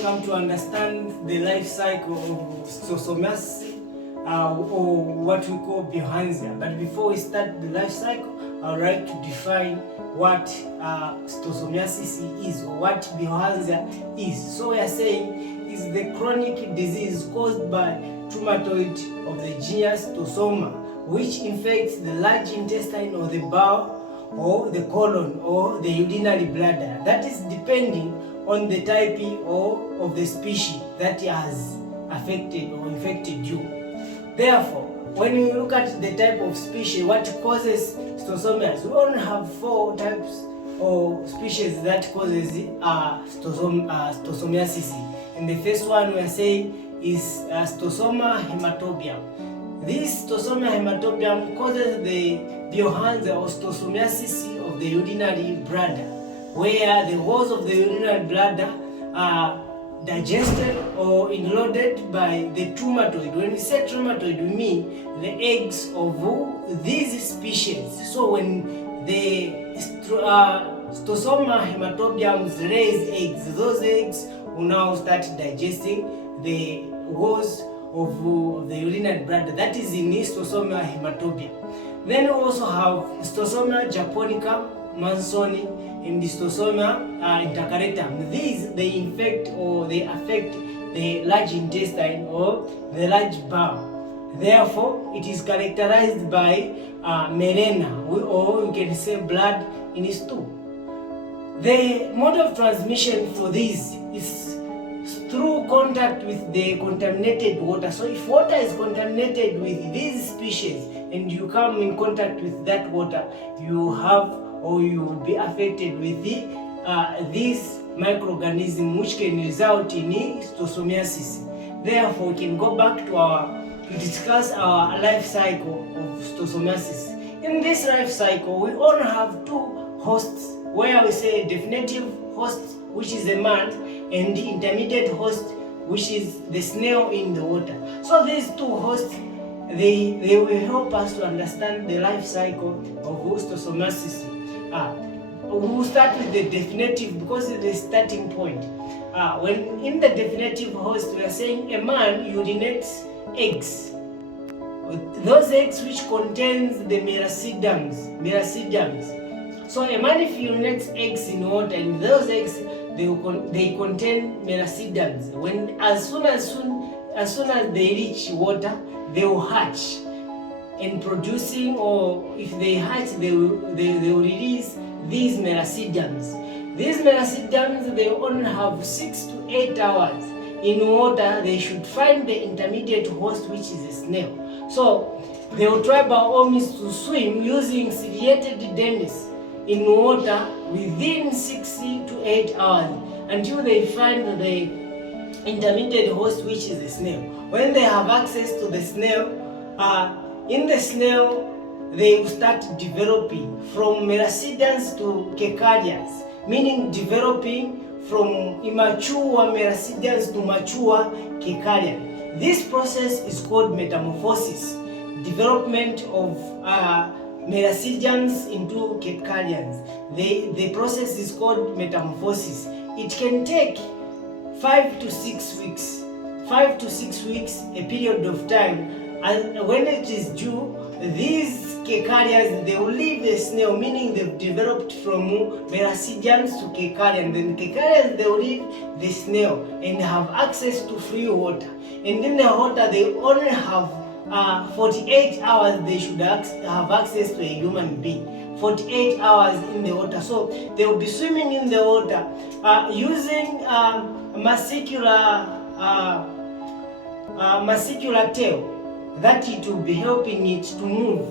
come to understand the life cycle of schistosomiasis, or what we call biohazia. But before we start the life cycle, I would like to define what schistosomiasis is, or what biohazia is. So we are saying is the chronic disease caused by rheumatoid of the genus Schistosoma, which infects the large intestine or the bowel or the colon or the urinary bladder. That is depending on the type of the species that has affected or infected you. Therefore, when you look at the type of species, what causes schistosomiasis, we only have 4 types of species that causes schistosomiasis. And the first one we are saying is Schistosoma hematobium. This Schistosoma hematobium causes the biohazia or schistosomiasis of the urinary bladder, where the walls of the urinary bladder are digested or inloaded by the rheumatoid. When we say rheumatoid, we mean the eggs of these species. So when the Schistosoma hematobiums raise eggs, those eggs will now start digesting the walls of the urinary bladder. That is in Schistosoma hematobium. Then we also have Schistosoma japonica, mansoni, and Schistosoma intercalatum. These they infect or they affect the large intestine or the large bowel. Therefore, it is characterized by melena, or you can say blood in stool. The mode of transmission for this is through contact with the contaminated water. So if water is contaminated with these species and you come in contact with that water, you have or you will be affected with this microorganism, which can result in schistosomiasis. Therefore, we can go back to discuss our life cycle of schistosomiasis. In this life cycle, we only have 2 hosts, where we say definitive host, which is a man, and the intermediate host, which is the snail in the water. So these 2 hosts, they will help us to understand the life cycle of schistosomiasis. We will start with the definitive because it's the starting point. When in the definitive host, we are saying a man urinates eggs. Those eggs which contains the meracidiums. So a man if urinates eggs in water, and those eggs they contain meracidiums. As soon as they reach water, they will hatch. And producing, or if they hatch, they will release these meracidiums. These meracidiums, they only have 6 to 8 hours in water. They should find the intermediate host, which is a snail. So they will try by all means to swim using ciliated demists in water within 6 to 8 hours until they find the intermediate host, which is a snail. When they have access to the snail, in the snail, they will start developing from meracidians to cecarians, meaning developing from immature meracidians to mature cecarian. This process is called metamorphosis, development of meracidians into cecarians. The process is called metamorphosis. It can take 5 to 6 weeks. 5 to 6 weeks, a period of time. And when it is due, these cecarians, they will leave the snail, meaning they've developed from meracidians to cecarians. Then cecarians, they will leave the snail and have access to free water. And in the water, they only have 48 hours they should have access to a human being. 48 hours in the water. So they will be swimming in the water using muscular tail, that it will be helping it to move,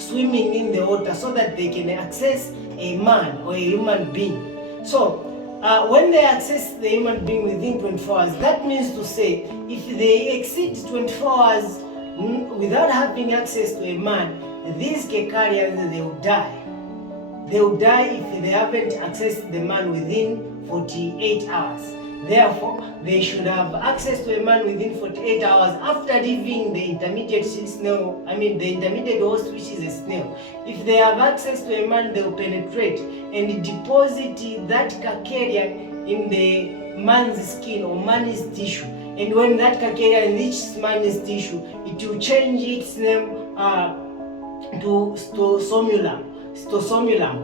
swimming in the water, so that they can access a man or a human being. So when they access the human being within 24 hours, that means to say, if they exceed 24 hours without having access to a man, these cecarians, they will die. They will die if they haven't accessed the man within 48 hours. Therefore, they should have access to a man within 48 hours after leaving the intermediate snail, the intermediate host, which is a snail. If they have access to a man, they will penetrate and deposit that cecarian in the man's skin or man's tissue. And when that cacarian reaches man's tissue, it will change its name to Schistosomulum.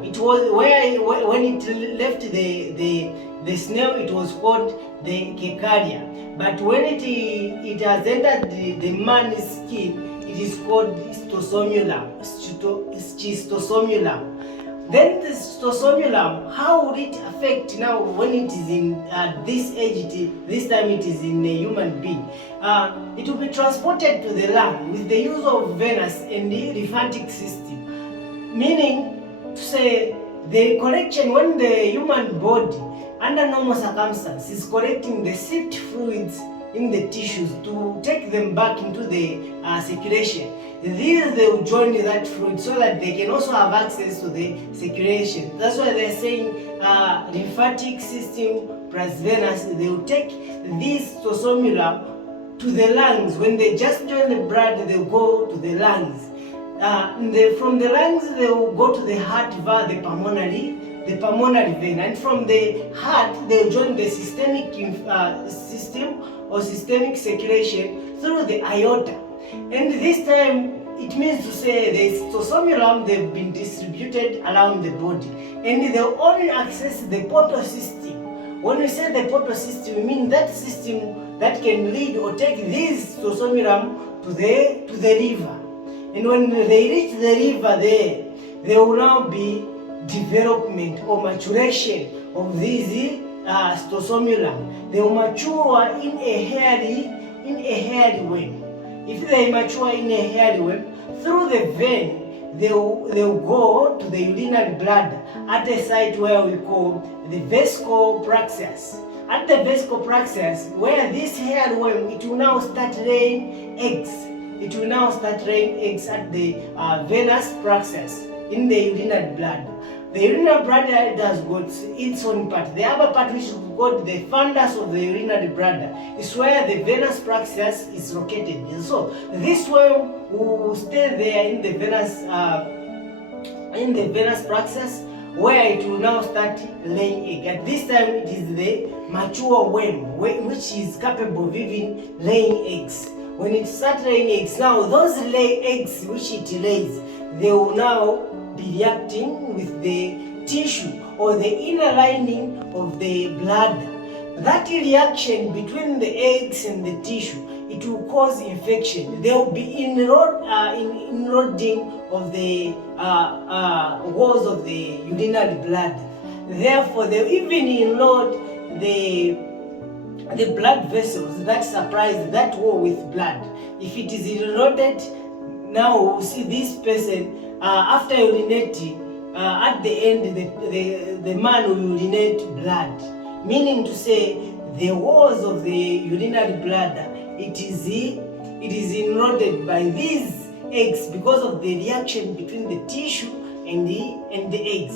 It was when it left the snail, it was called the cacaria. But when it has entered the man's skin, it is called Schistosomulum. Then the schistosomulum, how would it affect now when it is in this age, this time it is in a human being? It will be transported to the lung with the use of venous and the lymphatic system. Meaning to say the collection when the human body under normal circumstances is collecting the sipped fluids in the tissues to take them back into the circulation. These they will join that fluid so that they can also have access to the circulation. That's why they're saying lymphatic system plus venous. They will take this schistosomulum to the lungs. When they just join the blood, they will go to the lungs. From the lungs, they will go to the heart via the pulmonary vein, and from the heart they will join the systemic system or systemic circulation through the aorta. And this time it means to say the schistosomulum, they've been distributed around the body, and they only access the portal system. When we say the portal system, we mean that system that can lead or take this schistosomulum to the liver. And when they reach the liver there will now be development or maturation of this schistosomulum. They will mature in a hairy web. If they mature in a hairy web, through the vein, they'll go to the urinary bladder at a site where we call the vesical plexus. At the vesical plexus, where this hairy web, it will now start laying eggs. It will now start laying eggs at the venous plexus in the urinary bladder. The urinary bladder does got its own part. The other part, which is called the fundus of the urinary bladder, is where the venous plexus is located. So this worm will stay there in the venous plexus, where it will now start laying egg. At this time, it is the mature worm, which is capable of even laying eggs. When it starts laying eggs, now those eggs which it lays, they will now be reacting with the tissue or the inner lining of the bladder. That reaction between the eggs and the tissue, it will cause infection. There will be inroading of the walls of the urinary bladder. Therefore, they will even inroad the blood vessels that supplies that wall with blood. If it is eroded, now we'll see this person after urinating, at the end the man will urinate blood, meaning to say the walls of the urinary bladder, it is eroded by these eggs because of the reaction between the tissue and the eggs.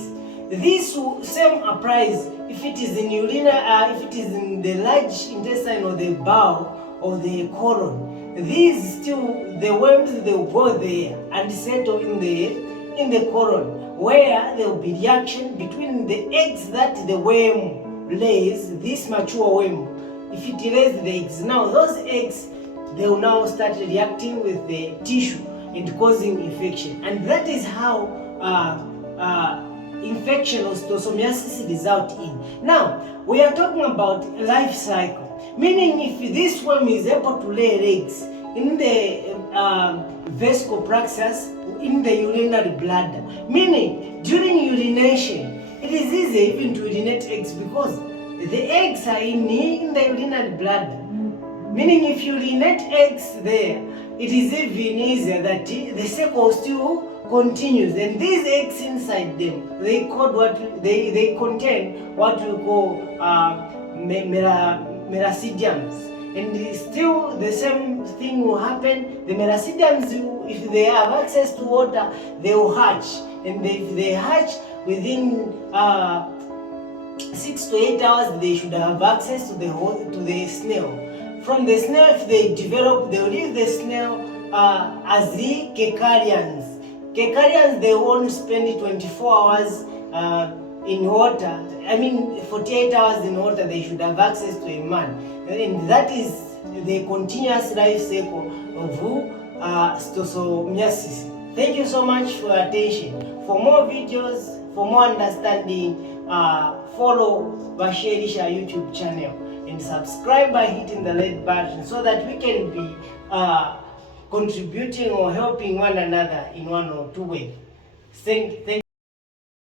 This same applies if it is in if it is in the large intestine or the bowel or the colon. These the worms, they will go there and settle in the colon, where there will be reaction between the eggs that the worm lays, this mature worm. If it lays the eggs, now those eggs, they will now start reacting with the tissue and causing infection. And that is how infection or schistosomiasis result in. Now, we are talking about life cycle, meaning if this worm is able to lay eggs in the vesical plexus, in the urinary bladder, meaning during urination, it is easy even to urinate eggs because the eggs are in the urinary bladder. Meaning if you urinate eggs there, it is even easier that the cycle still continues, and these eggs inside them, they contain what we call meracidiums. And still the same thing will happen. The meracidiums, if they have access to water, they will hatch. And if they hatch within 6 to 8 hours, they should have access to the snail. From the snail, if they develop, they will leave the snail as the cacarians. Cacarians, they won't spend 24 hours in water, 48 hours in water, they should have access to a man. And that is the continuous life cycle of schistosomiasis. Thank you so much for your attention. For more videos, for more understanding, follow Basherisha YouTube channel and subscribe by hitting the red button so that we can be contributing or helping one another in one or two ways. Thank